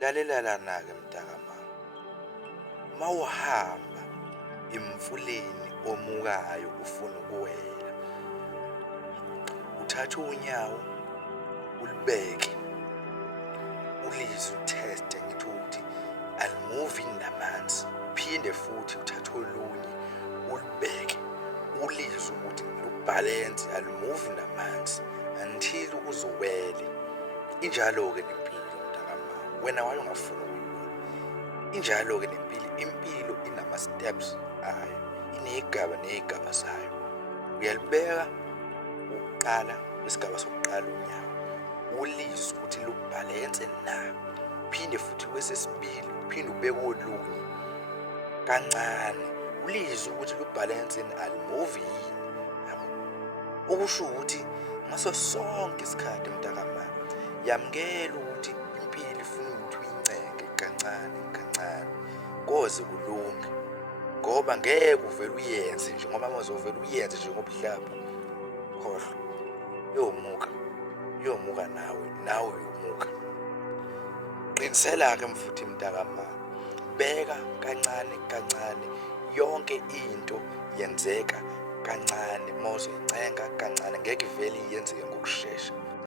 Lalela lana-ke mntakama, mawuhamba emfuleni omukayo ufuna ukuwela, uthathe unyawo ulibeke, ulizwe utheste ngithi ukuthi alimuvi namanzi. Phinde futhi uthathe olunye ulibeke, ulizwe ukuthi lubhalensi alimuvi namanzi until uzuwele. Injalo-ke nempilo mntakama, wena wake ungafuni ukuyibona. Injalo-ke nempilo, impilo inama-steps ayo, iney'gaba zayo. Uyalibeka ukuqala, kwisigaba sokuqala unyawo, ulizwe ukuthi lubhalense na. Phinde futhi kwesesibili uphinde ubeke olunye kancane, ulizwe ukuthi lubhalense alimuvi yini. Okusho ukuthi ngaso sonke isikhathi mntakama, yamukela ukuthi impilo ifuna ukuthi uyincenge kancane kancane koze kulunge, ngoba ngeke uvele uyenze nje ngoba mawuzovele uyenze nje ngoba uhlapha, khohlwa, yomuka nawe uyomuka. Qinisela-ke mfuthi mntakama, beka kancane kancane, yonke into yenzeka kancane, mawuzoyincenga kancane ngeke ivele iyenzeke ngokushesha.